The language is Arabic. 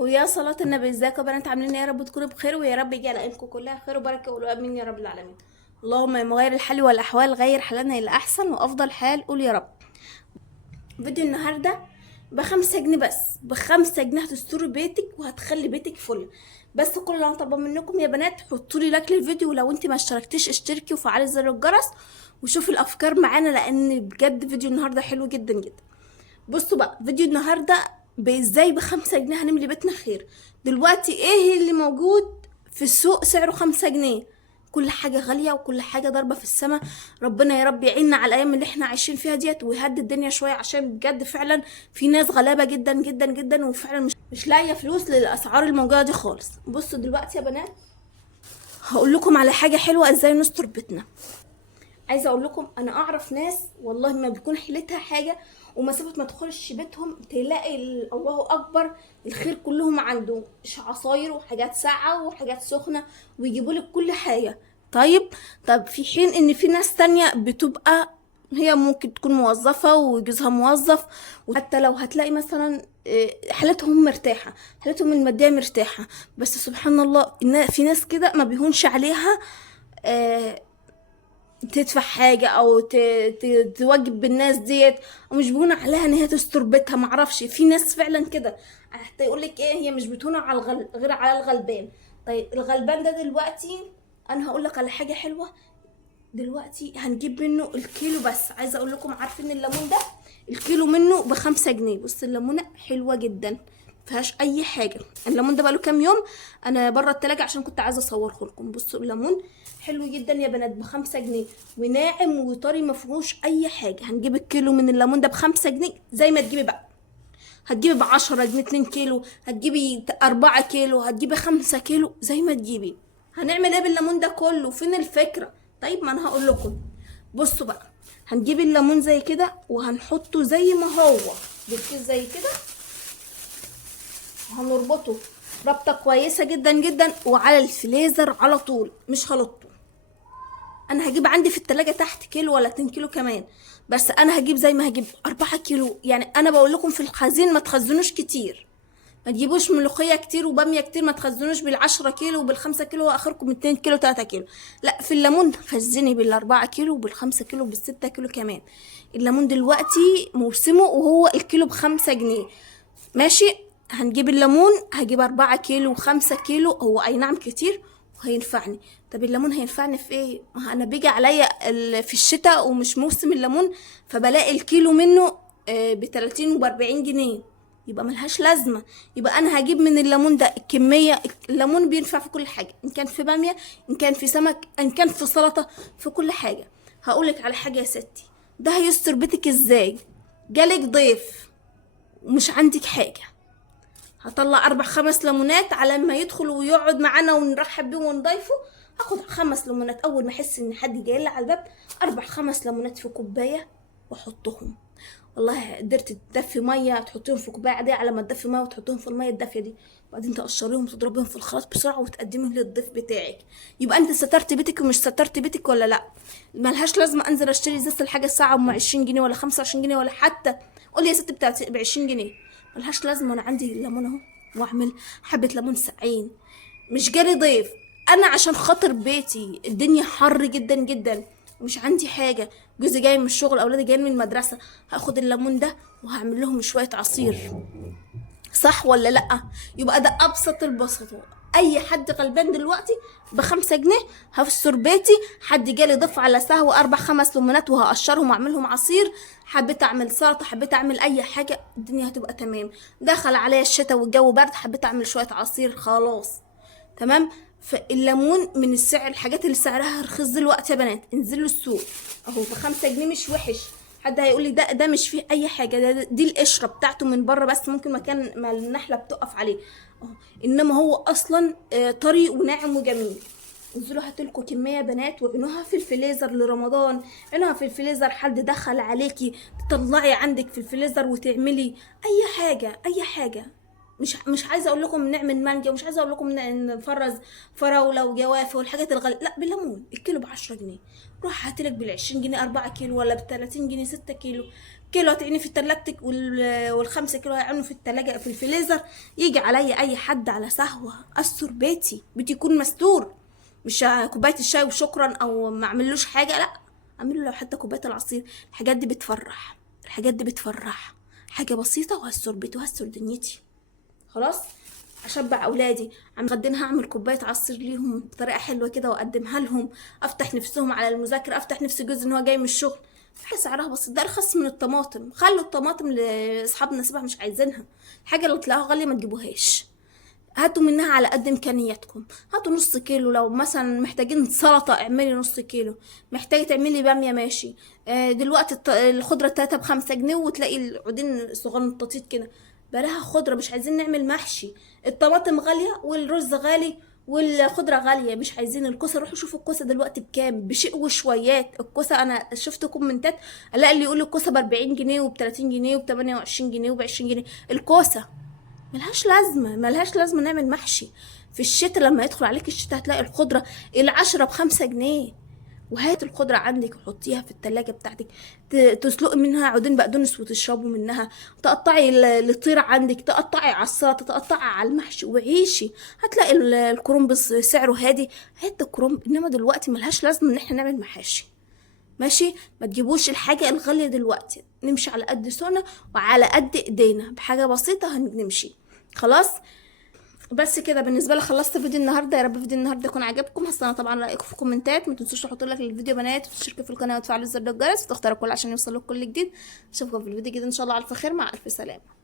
ويا صلاة النبي، ازيكم يا بنات؟ عاملين ايه؟ يا رب تكونوا بخير، ويا رب يجي على ايامكم كلها خير وبركة، وقولوا امين يا رب العالمين. اللهم يا مغير الحال والاحوال غير حالنا الى احسن وافضل حال، قول يا رب. فيديو النهارده ب5 جنيه، بس ب5 جنيه هتستوري بيتك وهتخلي بيتك فل. بس كل اللي انا طالبه منكم يا بنات، حطوا لي لايك للفيديو، ولو انت ما اشتركتيش اشتركي وفعلي زر الجرس وشوفي الافكار معانا، لان بجد فيديو النهارده حلو جدا جدا. بصوا بقى فيديو النهارده ازاي ب5 جنيه هنملي بيتنا خير. دلوقتي ايه اللي موجود في السوق سعره 5 جنيه؟ كل حاجة غالية وكل حاجة ضاربة في السماء. ربنا يا رب يعيننا على الأيام اللي احنا عايشين فيها ديت ويهدي الدنيا شوية، عشان بجد فعلا في ناس غلابة جدا جدا جدا، وفعلا مش لاقية فلوس للأسعار الموجودة دي خالص. بصوا دلوقتي يا بنات هقول لكم على حاجة حلوة ازاي نستر بيتنا. عايزه اقول لكم انا اعرف ناس والله ما بيكون حيلتها حاجه، ومسافه ما تخش بيتهم تلاقي الله اكبر الخير كلهم عنده، عصاير وحاجات ساقعه وحاجات سخنه ويجيبوا لك كل حاجه. طب في حين ان في ناس تانية بتبقى هي ممكن تكون موظفة وجوزها موظف، وحتى لو هتلاقي مثلا حالتهم مرتاحة، حالتهم المادية مرتاحة، بس سبحان الله إن في ناس كده ما بيهونش عليها آه، تدفع حاجة او تواجب بالناس ديت، ومش بهون عليها ان هي تستر بيتها. معرفش، في ناس فعلا كده حتى يقولك ايه، هي مش بتهون على غير على الغلبان. طيب الغلبان ده دلوقتي انا هقولك على حاجة حلوة. دلوقتي هنجيب منه الكيلو، بس عايزه اقول لكم عارفين الليمون ده الكيلو منه ب5 جنيه. بص الليمونه حلوه جدا مفيهاش اي حاجه. الليمون ده بقاله كام يوم انا بره التلاجة عشان كنت عايزه اصوره لكم. بصوا الليمون حلو جدا يا بنات ب5 جنيه، وناعم وطري مفيهوش اي حاجه. هنجيب الكيلو من الليمون ده ب5 جنيه، زي ما تجيبي بقى. هتجيبي ب10 جنيه 2 كيلو، هتجيبي 4 كيلو، هتجيبي 5 كيلو، زي ما تجيبي. هنعمل ايه بالليمون ده كله؟ فين الفكرة؟ طيب ما انا هقول لكم. بصوا بقى، هنجيب الليمون زي كده وهنحطه زي ما هو بالكيس زي كده، وهنربطه ربطة كويسة جدا جدا، وعلى الفليزر على طول، مش هلطه. انا هجيب عندي في التلاجة تحت كيلو ولا 2 كيلو كمان، بس انا هجيب زي ما هجيب 4 كيلو. يعني انا بقول لكم في الخزين ما تخزنوش كتير، ما تجيبوش ملوخيه كتير وباميه كتير، ما تخزنوش بال10 كيلو وبال5 كيلو واخركم 2 كيلو 3 كيلو. لا، في الليمون خزني بال4 كيلو وبال5 كيلو وبال6 كيلو كمان. الليمون دلوقتي موسمه وهو الكيلو ب5 جنيه. ماشي، هنجيب الليمون، هجيب 4 كيلو و5 كيلو. هو اي نعم كتير وهينفعني. طب الليمون هينفعني في ايه؟ ما انا بيجي عليا في الشتاء ومش موسم الليمون، فبلاقي الكيلو منه ب30 وب40 جنيه، يبقى ملهاش لازمة. يبقى انا هجيب من الليمون ده الكمية. الليمون بينفع في كل حاجة، ان كان في بامية، ان كان في سمك، ان كان في سلطة، في كل حاجة. هقولك على حاجة يا ستي، ده هيستر بيتك ازاي. جالك ضيف ومش عندك حاجة، هطلع 4 5 ليمونات على ما يدخل ويقعد معانا ونرحب بيه ونضيفه. هاخد 5 ليمونات، اول ما احس ان حد جاي لي على الباب 4 5 ليمونات في كوبايه واحطهم. والله قدرت تدفي ميه تحطيهم في كوبايه عاديه، على ما تدفي ميه وتحطيهم في الميه الدافيه دي، وبعدين تقشريهم وتضربيهم في الخلاط بسرعه وتقدمهم للضيف بتاعك. يبقى انت سترت بيتك ومش سترت بيتك ولا لا؟ ملهاش لازمه انزل اشتري ازازه الحاجه الساعه ب 20 جنيه ولا 25 جنيه، ولا حتى قولي يا ست بتاعتي ب 20 جنيه. ملهاش لازمه، انا عندي الليمون اهو، واعمل حبه ليمون ساقعين. مش جالي ضيف، انا عشان خاطر بيتي الدنيا حر جدا جدا ومش عندي حاجه، جوزي جاي من الشغل، اولادي جايين من المدرسه، هاخد الليمون ده وهعمل لهم شويه عصير. صح ولا لا؟ يبقى ده ابسط البساطه. اي حد غلبان دلوقتي ب5 جنيه هفسر بيتي. حد جالي ضيف على سهو 4 5 ليمونات وهقشرهم واعملهم عصير. حبيت اعمل سلطه، حبيت اعمل اي حاجه، الدنيا هتبقى تمام. دخل عليا الشتاء والجو برد، حبيت اعمل شويه عصير، خلاص تمام. فالليمون من الحاجات اللي سعرها رخيص دلوقتي يا بنات. انزلوا السوق اهو ب5 جنيه، مش وحش. حد هيقول لي ده مش فيه اي حاجه، دي القشره بتاعته من بره بس، ممكن مكان ما النحله بتقف عليه اهو، انما هو اصلا طري وناعم وجميل. انزلوا هاتلكوا كميه يا بنات وعينوها في الفريزر لرمضان. عينوها في الفريزر، حد دخل عليكي تطلعي عندك في الفريزر وتعملي اي حاجه اي حاجه. مش عايزه اقول لكم نعمل مانجا، ومش عايزه اقول لكم نفرز فراوله وجوافه والحاجات الغاليه، لا بالليمون الكيلو ب10 جنيه. روح هاتلك بال20 جنيه 4 كيلو، ولا ب30 جنيه 6 كيلو. كيلو هتعيني في تلاجتك، والخمسة كيلو هيعينوا في التلاجة في الفريزر. يجي عليا اي حد على سهوة استر بيتي يكون مستور. مش كوباية الشاي وشكرا، او ما اعملوش حاجة، لا، اعمله لو حتى كوباية العصير. الحاجات دي بتفرح، الحاجات دي بتفرح. حاجة بسيطة وهستر بيتي وهستر دنيتي. خلاص. اشبع اولادي، عم غدين هعمل كوبايه عصير ليهم بطريقه حلوه كده واقدمها لهم، افتح نفسهم على المذاكره، افتح نفس جوز ان هو جاي من الشغل. حاجه سعرها بسيط، ده ارخص من الطماطم. خلوا الطماطم لاصحابنا سبع مش عايزينها. الحاجه اللي تلاقوها غاليه ما تجيبوهاش، هاتوا منها على قد امكانياتكم. هاتوا نص كيلو، لو مثلا محتاجين سلطه اعملي نص كيلو، محتاجه تعملي باميه ماشي. دلوقتي الخضره 3 ب5 جنيه، وتلاقي العودين الصغار التطيط كده. بلاها خضره، مش عايزين نعمل محشي. الطماطم غاليه والرز غالي والخضره غاليه، مش عايزين الكوسه. روحوا شوفوا الكوسه دلوقتي بكام، بشيء وشويات. الكوسه انا شفت كومنتات الاقي اللي يقول الكوسه ب40 جنيه وب30 جنيه وب28 جنيه وب20 جنيه. الكوسه ملهاش لازمة نعمل محشي. في الشتاء لما يدخل عليك الشتاء هتلاقي الخضرة العشرة ب5 جنيه. وهات الخضرة عندك وحطيها في التلاجة بتاعتك، تسلقي منها عودين بقدونس وتشربوا منها. تقطعي الطيرة عندك، تقطعي على السلطة، تقطعي على المحشي وعيشي. هتلاقي الكرنب سعره هادي. هات الكرنب. انما دلوقتي ملهاش لازمة ان احنا نعمل محاشي. ماشي. ما تجيبوش الحاجة الغالية دلوقتي، نمشي على قد سنة وعلى قد ايدينا، بحاجة بسيطة هنمشي. خلاص. بس كده بالنسبه لي خلصت فيديو النهارده. يا رب فيديو النهارده يكون عجبكم. هستنى طبعا رايكم في الكومنتات. ما تنسوش تحطوا لايك للفيديو بنات، وتشتركوا في القناه وتفعلوا زر الجرس وتختاروا كل عشان يوصلكم كل جديد. اشوفكم في الفيديو الجديد ان شاء الله على الف خير. مع الف سلامه.